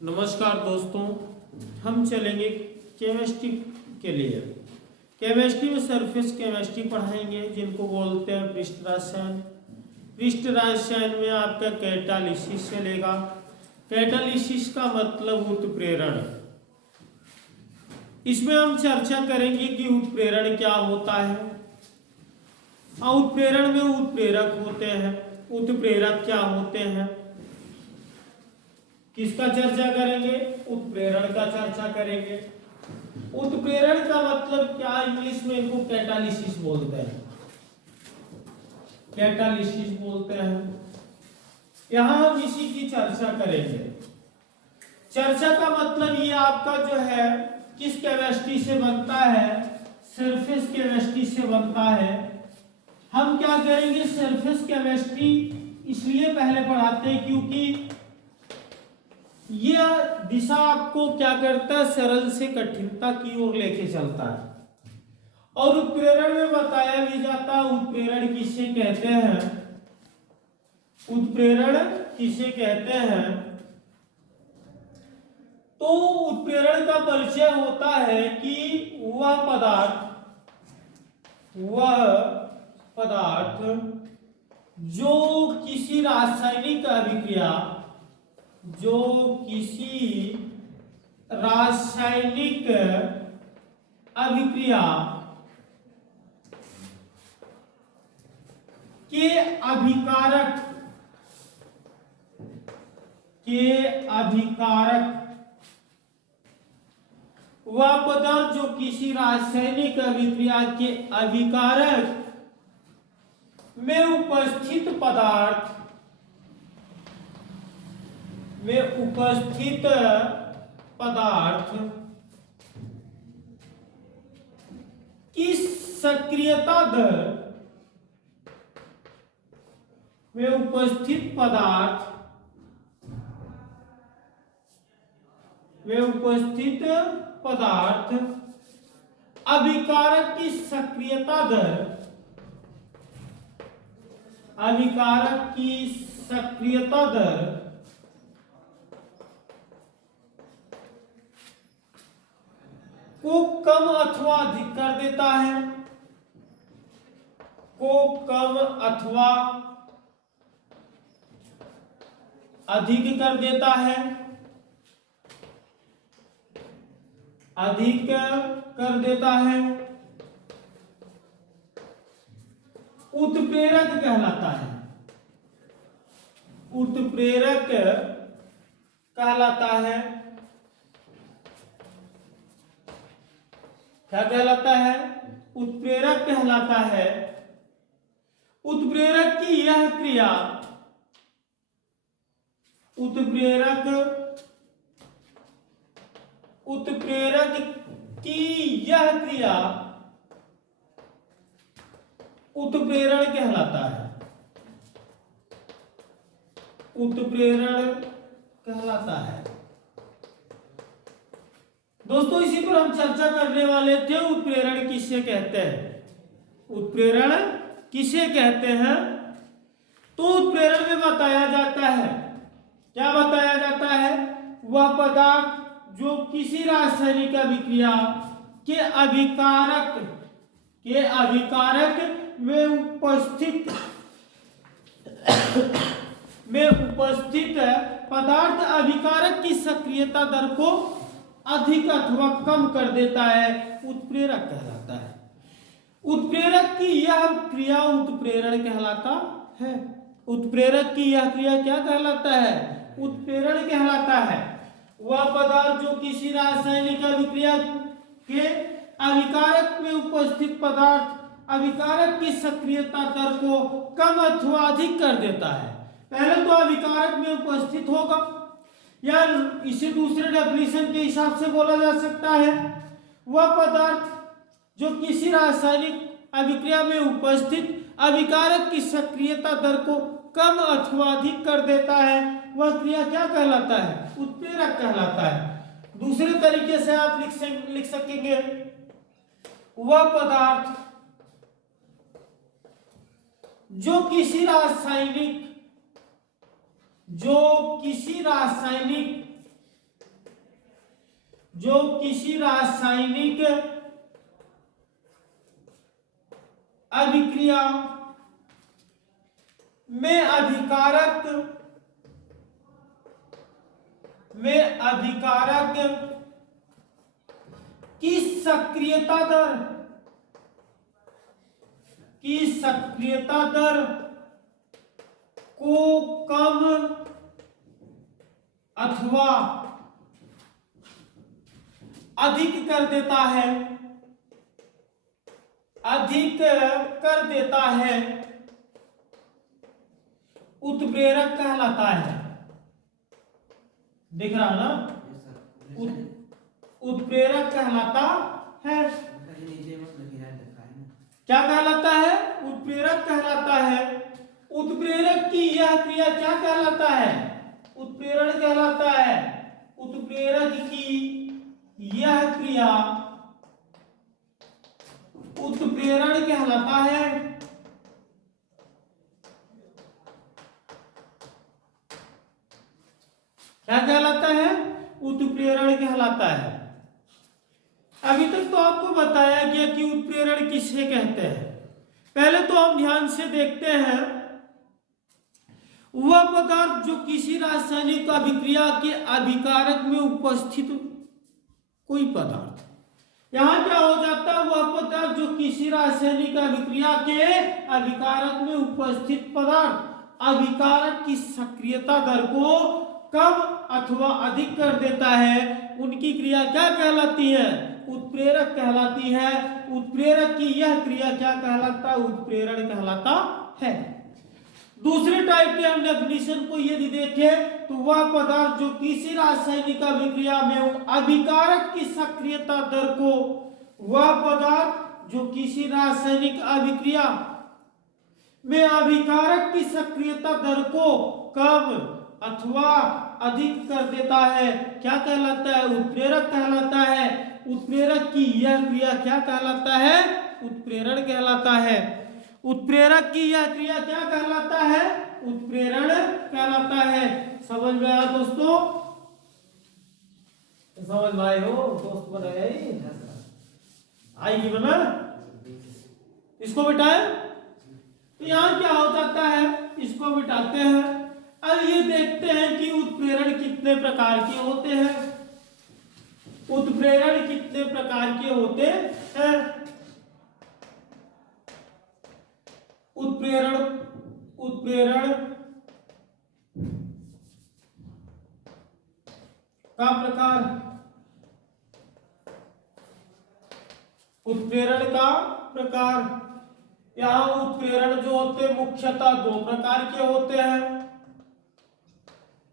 नमस्कार दोस्तों, हम चलेंगे केमिस्ट्री के लिए। केमिस्ट्री में सरफेस केमिस्ट्री पढ़ाएंगे, जिनको बोलते हैं पृष्ठ रसायन। पृष्ठ रसायन में आपका कैटालिसिस चलेगा। कैटालिसिस का मतलब उत्प्रेरण। इसमें हम चर्चा करेंगे कि उत्प्रेरण क्या होता है। उत्प्रेरण में उत्प्रेरक होते हैं, उत्प्रेरक क्या होते हैं, किसका चर्चा करेंगे? उत्प्रेरण का चर्चा करेंगे। उत्प्रेरण का मतलब क्या? इंग्लिश में इनको कैटालिसिस बोलते हैं, कैटालिसिस बोलते हैं। यहां हम इसी की चर्चा करेंगे। चर्चा का मतलब ये आपका जो है किस केमिस्ट्री से बनता है? सरफेस केमिस्ट्री से बनता है। हम क्या करेंगे? सरफेस केमिस्ट्री इसलिए पहले पढ़ाते हैं क्योंकि यह दिशा आपको क्या करता है? सरल से कठिनता की ओर लेके चलता है। और उत्प्रेरण में बताया भी जाता है उत्प्रेरण किसे कहते हैं। उत्प्रेरण किसे कहते हैं? तो उत्प्रेरण का परिचय होता है कि वह पदार्थ जो किसी रासायनिक अभिक्रिया के अभिकारक वह पदार्थ जो किसी रासायनिक अभिक्रिया के अभिकारक में उपस्थित पदार्थ की सक्रियता दर में उपस्थित पदार्थ अभिकारक की सक्रियता दर को कम अथवा अधिक कर देता है। को कम अथवा अधिक कर देता है। अधिक कर देता है। उत्प्रेरक कहलाता है। उत्प्रेरक कहलाता है। क्या कहलाता है? उत्प्रेरक कहलाता है। उत्प्रेरक की यह क्रिया उत्प्रेरण कहलाता है। उत्प्रेरण कहलाता है। दोस्तों, इसी पर हम चर्चा करने वाले थे। उत्प्रेरण किसे कहते हैं? उत्प्रेरण किसे कहते हैं? तो उत्प्रेरण में बताया जाता है, क्या बताया जाता है? वह पदार्थ जो किसी रासायनिक अभिक्रिया के अभिकारक में उपस्थित पदार्थ अभिकारक की सक्रियता दर को अधिक अथवा कम कर देता है, उत्प्रेरक कहलाता है। उत्प्रेरक की यह क्रिया उत्प्रेरण कहलाता है। उत्प्रेरक की यह क्रिया क्या कहलाता है? उत्प्रेरण कहलाता है। वह पदार्थ जो किसी रासायनिक अभिक्रिया के अभिकारक में उपस्थित पदार्थ अभिकारक की सक्रियता दर को कम अथवा अधिक कर देता है। पहले तो अभिकारक में उपस्थित होगा, या इसे दूसरे डेफिनेशन के हिसाब से बोला जा सकता है वह पदार्थ जो किसी रासायनिक अभिक्रिया में उपस्थित अभिकारक की सक्रियता दर को कम अथवा अधिक कर देता है, वह क्रिया क्या कहलाता है? उत्प्रेरक कहलाता है। दूसरे तरीके से आप लिख सकेंगे वह पदार्थ जो किसी रासायनिक जो किसी रासायनिक अभिक्रिया में अभिकारक की सक्रियता दर को कम अथवा अधिक कर देता है, उत्प्रेरक कहलाता है। दिख रहा ना? उत्प्रेरक कहलाता है। क्या कहलाता है? उत्प्रेरक कहलाता है। उत्प्रेरक की यह क्रिया क्या कहलाता है? उत्प्रेरण कहलाता है। उत्प्रेरक की यह क्रिया उत्प्रेरण कहलाता है। क्या कहलाता है? उत्प्रेरण कहलाता है। अभी तक तो आपको बताया गया कि उत्प्रेरण किसे कहते हैं। पहले तो हम ध्यान से देखते हैं, वह पदार्थ जो किसी रासायनिक अभिक्रिया के अभिकारक में उपस्थित कोई पदार्थ, यहां क्या हो जाता है? वह पदार्थ जो किसी रासायनिक अभिक्रिया के अभिकारक में उपस्थित पदार्थ अभिकारक की सक्रियता दर को कम अथवा अधिक कर देता है, उनकी क्रिया क्या कहलाती है? उत्प्रेरक कहलाती है। उत्प्रेरक की यह क्रिया क्या कहलाता है? उत्प्रेरण कहलाता है। दूसरे टाइप के हम डेफिनेशन को यदि देखें तो वह पदार्थ जो किसी रासायनिक अभिक्रिया में अभिकारक की सक्रियता दर को, वह पदार्थ जो किसी रासायनिक अभिक्रिया में अभिकारक की सक्रियता दर को कम अथवा अधिक कर देता है, क्या कहलाता है? उत्प्रेरक कहलाता है। उत्प्रेरक की यह क्रिया क्या कहलाता है? उत्प्रेरण कहलाता है। उत्प्रेरक की यह क्रिया क्या कहलाता है? उत्प्रेरण कहलाता है। समझ में आया दोस्तों? समझ में आए हो? दोस्त बनाया आएगी बना? इसको बिठाए तो यहां क्या हो जाता है? इसको बिठाते हैं। अब ये देखते हैं कि उत्प्रेरण कितने प्रकार के होते हैं। उत्प्रेरण कितने प्रकार के होते हैं? उत्प्रेरण का प्रकार, उत्प्रेरण का प्रकार। यहां उत्प्रेरण जो होते हैं मुख्यतः दो प्रकार के होते हैं।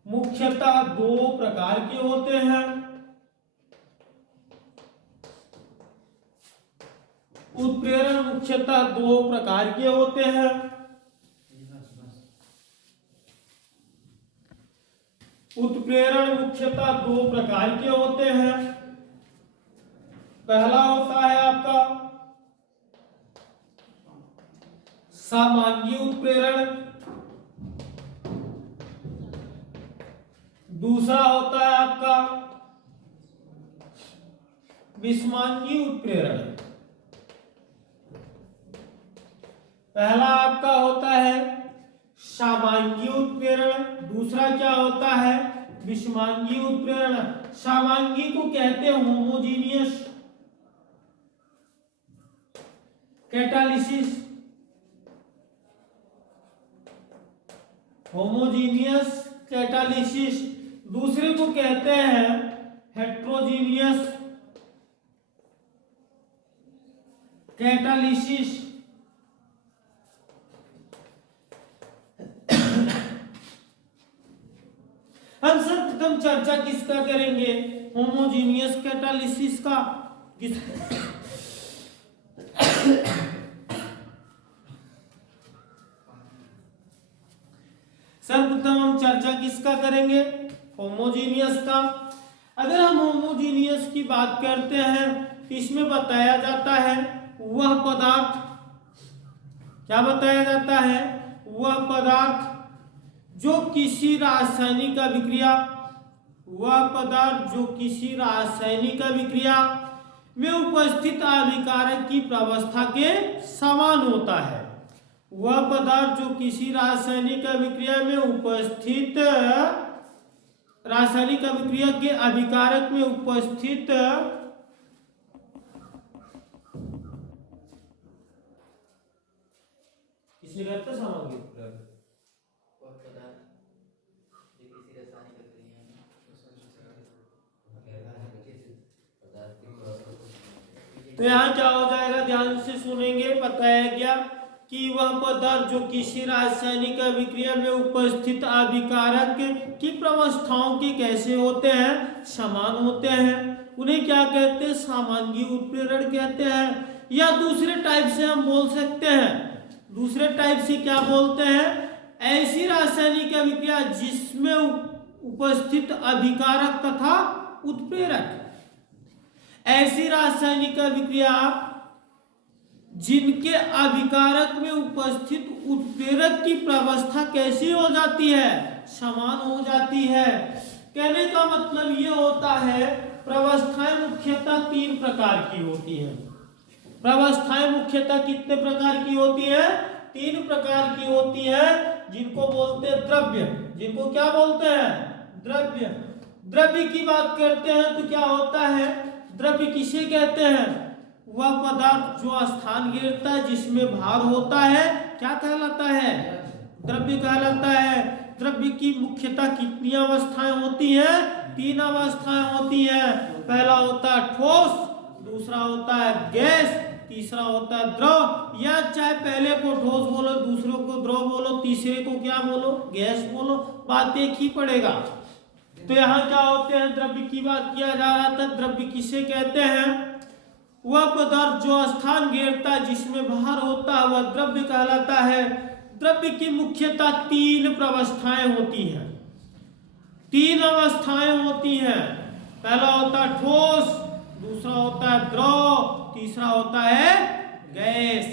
मुख्यतः दो प्रकार के होते हैं। उत्प्रेरण मुख्यतः दो प्रकार के होते हैं। उत्प्रेरण मुख्यतः दो प्रकार के होते हैं। पहला होता है आपका समांगी उत्प्रेरण, दूसरा होता है आपका विषमांगी उत्प्रेरण। पहला आपका होता है सामांगी उत्प्रेरण, दूसरा क्या होता है? विषमांगी उत्प्रेरण। सामांगी को कहते हैं होमोजीनियस कैटालिसिस। Homogeneous catalysis. दूसरे को कहते हैं हेट्रोजीनियस कैटालिसिस। हम सर्वप्रथम चर्चा किसका करेंगे? होमोजीनियस कैटालिसिस का। सर्वप्रथम हम चर्चा किसका करेंगे? होमोजीनियस का। अगर हम होमोजीनियस की बात करते हैं तो इसमें बताया जाता है वह पदार्थ, क्या बताया जाता है? वह पदार्थ जो किसी रासायनिक अभिक्रिया वह पदार्थ जो किसी रासायनिक अभिक्रिया में उपस्थित अभिकारक की प्रावस्था के समान होता है। वह पदार्थ जो किसी रासायनिक अभिक्रिया में उपस्थित रासायनिक अभिक्रिया के अभिकारक में उपस्थित किसी कहते सामग्री तो यहाँ क्या हो जाएगा, ध्यान से सुनेंगे। बताया गया कि वह पदार्थ जो किसी रासायनिक अभिक्रिया में उपस्थित अभिकारक की प्रावस्थाओं के कैसे होते हैं, समान होते हैं। उन्हें क्या कहते हैं, सामांगी उत्प्रेरण कहते हैं। या दूसरे टाइप से हम बोल सकते हैं, दूसरे टाइप से क्या बोलते हैं, ऐसी रासायनिक अभिक्रिया जिसमें उपस्थित अभिकारक तथा उत्प्रेरक, ऐसी रासायनिक अभिक्रिया जिनके अभिकारक में उपस्थित उत्प्रेरक की प्रावस्था कैसी हो जाती है, समान हो जाती है। कहने का मतलब ये होता है, प्रावस्थाएं मुख्यतः 3 प्रकार की होती हैं। प्रावस्थाएं मुख्यतः कितने प्रकार की होती है, 3 प्रकार की होती है, जिनको बोलते हैं द्रव्य। जिनको क्या बोलते हैं, द्रव्य। द्रव्य की बात करते हैं तो क्या होता है, द्रव्य किसे कहते हैं, वह पदार्थ जो स्थान घेरता है, जिसमें भार होता है, क्या कहलाता है, द्रव्य कहलाता है। द्रव्य की मुख्यतः कितनी अवस्थाएं होती हैं, 3 अवस्थाएं होती हैं। पहला होता है ठोस, दूसरा होता है गैस, तीसरा होता है द्रव। या चाहे पहले को ठोस बोलो, दूसरे को द्रव बोलो, तीसरे को क्या बोलो, गैस बोलो, बात एक ही पड़ेगा। तो यहाँ क्या होते हैं, द्रव्य की बात किया जा रहा था। द्रव्य किसे कहते हैं, वह पदार्थ जो स्थान घेरता है, जिसमें भार होता है, वह द्रव्य कहलाता है। द्रव्य की मुख्यतः 3 प्रावस्थाएं होती हैं, 3 अवस्थाएं होती हैं। पहला होता है ठोस, दूसरा होता है द्रव, तीसरा होता है गैस।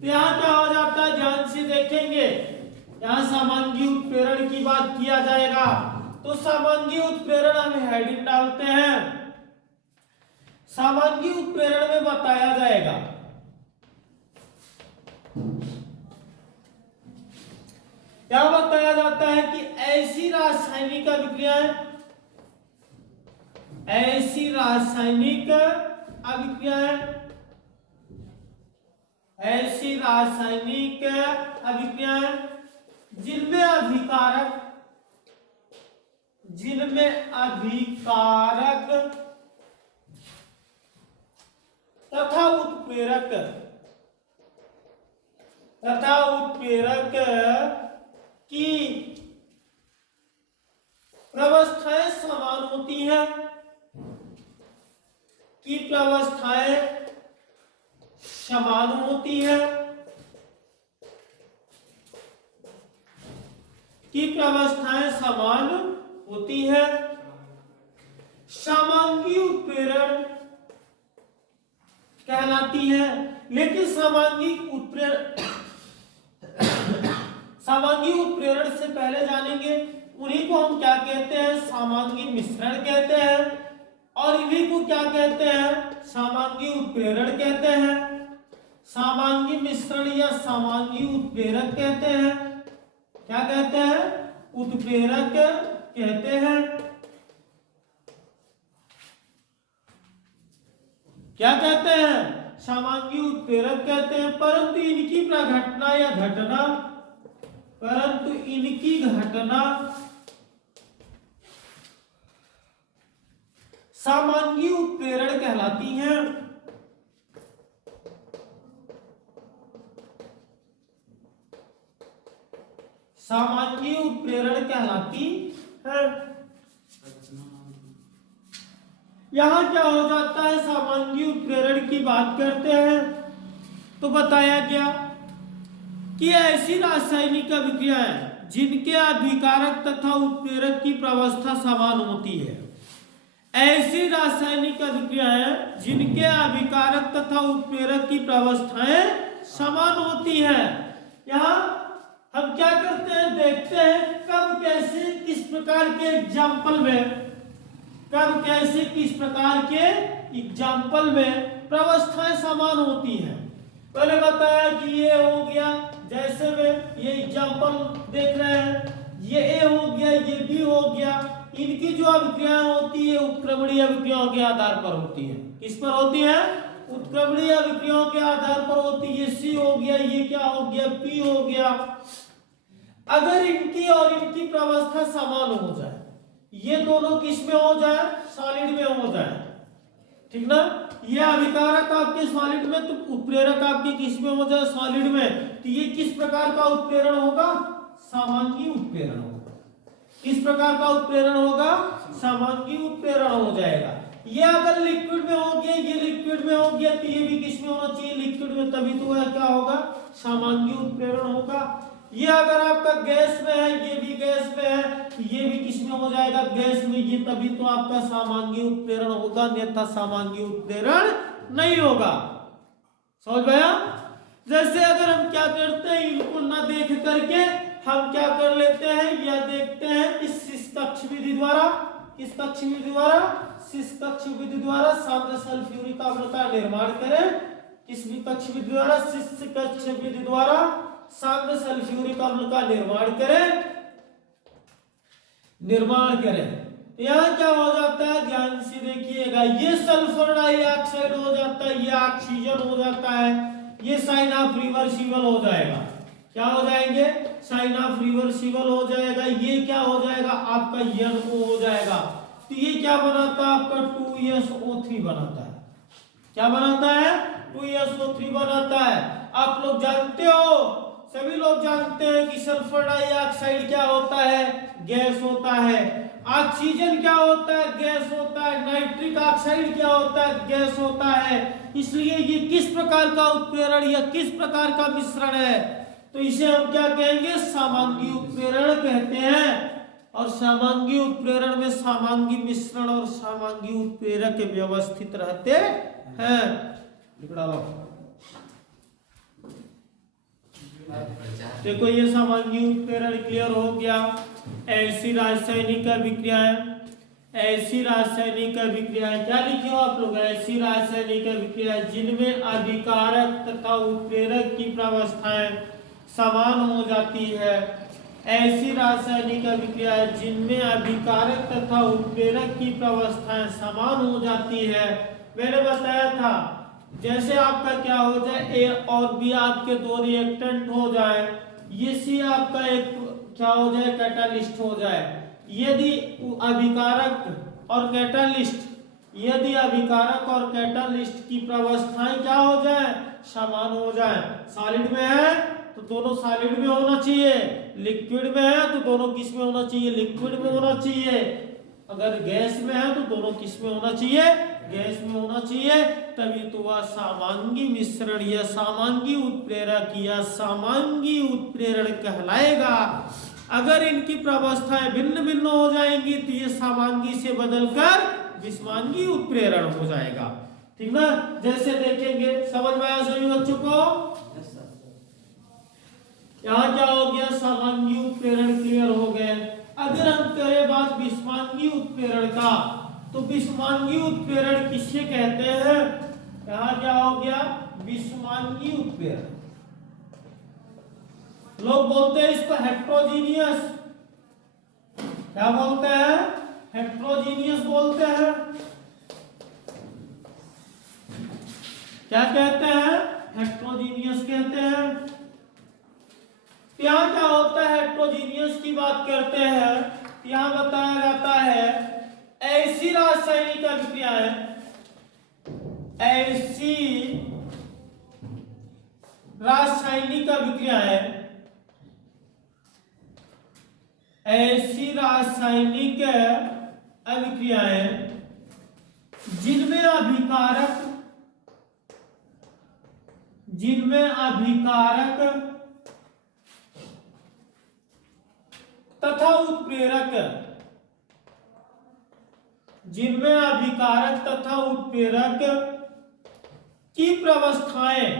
तो यहाँ क्या हो जाता है, ध्यान से देखेंगे। यहाँ सामांगी उत्प्रेरण की बात किया जाएगा, तो सामांगी उत्प्रेरण हम हेडिंग डालते हैं। सामांगी उत्प्रेरण में बताया जाएगा क्या बताया जाता है कि ऐसी रासायनिक अभिक्रियाएं, ऐसी रासायनिक अभिक्रियाएं, ऐसी रासायनिक अभिक्रियाएं जिनमें अभिकारक, जिनमें अभिकारक तथा उत्प्रेरक की प्रावस्थाएं समान होती हैं, की प्रावस्थाएं समान होती है, की प्रावस्थाएं समान होती है। सामांगी उत्प्रेरण कहलाती है। लेकिन सामांगी उत्प्रेरण से पहले जानेंगे, उन्हीं को हम क्या कहते हैं, सामांगी मिश्रण कहते हैं, और इन्हीं को क्या कहते हैं, सामांगी उत्प्रेरण कहते हैं। सामांगी मिश्रण या सामांगी उत्प्रेरक कहते हैं। क्या कहते हैं, उत्प्रेरक कहते हैं। क्या कहते हैं, सामांगी उत्प्रेरक कहते हैं। परंतु इनकी प्रघटना या घटना, परंतु इनकी घटना सामांगी उत्प्रेरण कहलाती है। सामांगी उत्प्रेरण कहलाती है। यहां क्या हो जाता है, सामांगी उत्प्रेरण की बात करते हैं तो बताया गया कि ऐसी रासायनिक अभिक्रियाएं जिनके अभिकारक तथा उत्प्रेरक की प्रावस्था समान होती है, ऐसी रासायनिक अभिक्रियाएं जिनके अभिकारक तथा उत्प्रेरक की प्रावस्थाएं समान होती हैं। यहाँ हम क्या करते हैं, देखते हैं कब, कैसे, किस प्रकार के एग्जाम्पल में कब कैसे किस प्रकार के एग्जाम्पल में प्रवस्थाएं समान होती हैं। पहले बताया कि ये हो गया, जैसे में ये एग्जाम्पल देख रहे हैं, ये ए हो गया, ये बी हो गया। इनकी जो अभिक्रियाएं होती है उत्क्रमणीय अभिक्रियाओं के आधार पर होती है। किस पर होती है? उत्क्रमणीय अभिक्रियाओं के आधार पर होती है। ये सी हो गया, ये क्या हो गया, पी हो गया। अगर इनकी और इनकी प्रावस्था समान हो जाए, ये दोनों किस में हो जाए? सॉलिड में हो जाए, ठीक ना। ये अभिकारक आपके सॉलिड में, तो उत्प्रेरक आपके किस में हो जाए? सॉलिड में। तो ये किस प्रकार का उत्प्रेरण होगा? समांगी उत्प्रेरण होगा। किस प्रकार का उत्प्रेरण होगा? समांगी उत्प्रेरण हो जाएगा। ये अगर लिक्विड में हो गया, ये लिक्विड में हो गया, तो ये भी किस में होना चाहिए? लिक्विड में, तभी तो यह क्या होगा? समांगी उत्प्रेरण होगा। ये अगर आपका गैस में है, ये भी गैस में है, तो ये भी किस में हो जाएगा? गैस में। ये तभी तो आपका समांगी उत्प्रेरण होगा, अन्यथा समांगी उत्प्रेरण नहीं होगा। समझ गया? जैसे अगर हम क्या करते हैं, इनको ना देख करके हम क्या कर लेते हैं, या देखते हैं कि शिष्टकक्ष विधि द्वारा, किस कक्ष विधि द्वारा? शिष्टकक्ष विधि द्वारा सान्द्र सल्फ्यूरिक अम्ल का निर्माण करें। किस कक्ष विधि द्वारा? शिष्टकक्ष विधि द्वारा सान्द्र सल्फ्यूरिक अम्ल का निर्माण करें। यहाँ क्या हो जाता है? ध्यान से देखिएगा, ये सल्फर डाइऑक्साइड हो जाता है, ये ऑक्सीजन हो जाता है, ये साइन ऑफ रिवर्सिबल हो जाएगा। क्या हो जाएंगे? साइन ऑफ रिवर्सिबल हो जाएगा। ये क्या हो जाएगा? आपका NO हो जाएगा। तो ये क्या बनाता है? आपका 2SO3 बनाता है। क्या बनाता है? 2SO3 बनाता है। आप लोग जानते हो, सभी लोग जानते हैं कि सल्फर डाइऑक्साइड क्या होता है? गैस होता है। ऑक्सीजन क्या होता है? गैस होता है। नाइट्रिक ऑक्साइड क्या होता है? गैस होता है। इसलिए ये किस प्रकार का उत्प्रेरण या किस प्रकार का मिश्रण है? तो इसे हम क्या कहेंगे? समांगी उत्प्रेरण कहते हैं। और समांगी उत्प्रेरण में समांगी मिश्रण और समांगी उत्प्रेरक व्यवस्थित रहते हैं। देखो ये समांगी उत्प्रेरण क्लियर हो गया। ऐसी रासायनिक अभिक्रियाएं, ऐसी रासायनिक अभिक्रियाएं क्या लिखे हो आप लोग? ऐसी रासायनिक अभिक्रियाएं जिनमें अभिकारक तथा उत्प्रेरक की प्रावस्थाएं समान हो जाती है। ऐसी रासायनिक अभिक्रियाएं जिनमें अभिकारक तथा उत्प्रेरक की प्रावस्थाएं समान हो जाती है। मैंने बताया था, जैसे आपका क्या हो जाए, ए और बी आपके दो रिएक्टेंट हो जाए, ये सी आपका एक क्या हो जाए? कैटालिस्ट हो जाए। यदि अभिकारक और कैटालिस्ट, यदि अभिकारक और कैटालिस्ट की प्रावस्थाएं क्या हो जाए? समान हो जाए। सॉलिड में है तो दोनों सॉलिड में होना चाहिए, लिक्विड में है तो दोनों किस में होना चाहिए? लिक्विड में होना चाहिए। अगर गैस में है तो दोनों किस में होना चाहिए? गैस में होना चाहिए। तभी तो वह समांगी मिश्रण या समांगी उत्प्रेरक या समांगी उत्प्रेरण कहलाएगा। अगर इनकी प्रावस्थाएं भिन्न भिन्न हो जाएंगी तो ये समांगी से बदलकर विषमांगी उत्प्रेरण हो जाएगा। ठीक ना? जैसे देखेंगे, समझ में आया सभी बच्चों को? यहाँ क्या हो गया? समांगी उत्प्रेरण क्लियर हो गए। अगर हम करें बात विषमांगी उत्प्रेरण का, तो विषमांगी उत्प्रेरण किससे कहते हैं? यहाँ क्या हो गया? विषमांगी उत्प्रेरण। लोग बोलते हैं इसको हेट्रोजीनियस। क्या बोलते हैं? हेट्रोजीनियस बोलते हैं। क्या कहते हैं? हेट्रोजीनियस कहते हैं। यहाँ क्या होता है? हेट्रोजीनियस की बात करते हैं। यहाँ बताया जाता है ऐसी रासायनिक अभिक्रियाएं, ऐसी रासायनिक अभिक्रियाएं, ऐसी रासायनिक अभिक्रियाएं जिनमें अभिकारक तथा उत्प्रेरक, जिनमें अभिकारक तथा उत्प्रेरक की प्रावस्थाएं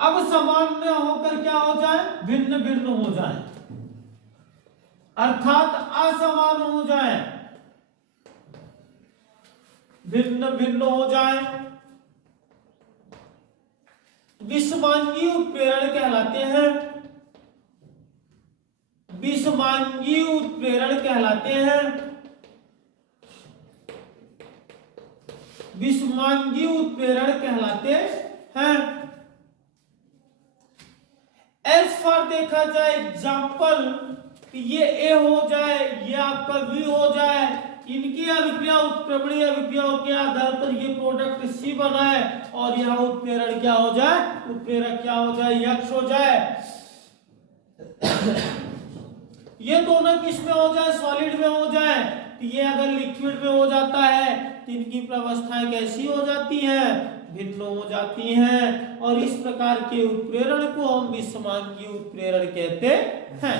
अब समान न होकर क्या हो जाए? भिन्न भिन्न हो जाए। अर्थात असमान हो जाए, भिन्न भिन्न हो जाए, विषमांगी उत्प्रेरण कहलाते हैं। विषमांगी उत्प्रेरण कहलाते हैं। विषमांगी उत्प्रेरण कहलाते हैं। एज फॉर देखा जाए एग्जाम्पल, ये ए हो जाए, ये आपका बी हो जाए, इनकी अभिक्रिया उत्क्रमणीय अभिक्रियाओं के आधार पर ये प्रोडक्ट सी बना है, और यहाँ उत्प्रेरण क्या हो जाए, उत्प्रेरक क्या हो जाए, यक्ष हो जाए। ये दोनों किस में हो जाए, सॉलिड में हो जाए। तो ये अगर लिक्विड में हो जाता है तो इनकी प्रवस्थाएं कैसी हो जाती हैं, भिन्न हो जाती हैं, और इस प्रकार के उत्प्रेरण को हम विषमांगी उत्प्रेरण कहते हैं।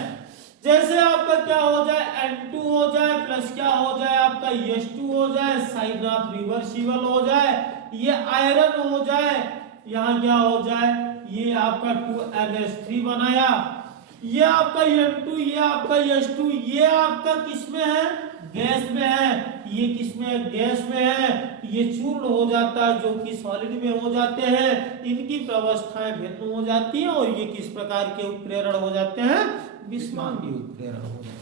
जैसे आपका क्या हो जाए, N2 हो जाए प्लस क्या हो जाए आपका H2 हो जाए, साइन ऑफ रिवर्सिबल हो जाए, ये आयरन हो जाए, यहाँ क्या हो जाए, ये आपका 2NH3 बनाया, ये आपका N2, ये आपका H2, ये आपका किस में है, गैस में है, ये किस में है, गैस में है, ये चूर्ण हो जाता है जो कि सॉलिड में हो जाते हैं, इनकी प्रवस्थाएं भिन्न हो जाती हैं, और ये किस प्रकार के उत्प्रेरण हो जाते हैं, विषमांगी उत्प्रेरण हो जाते हैं।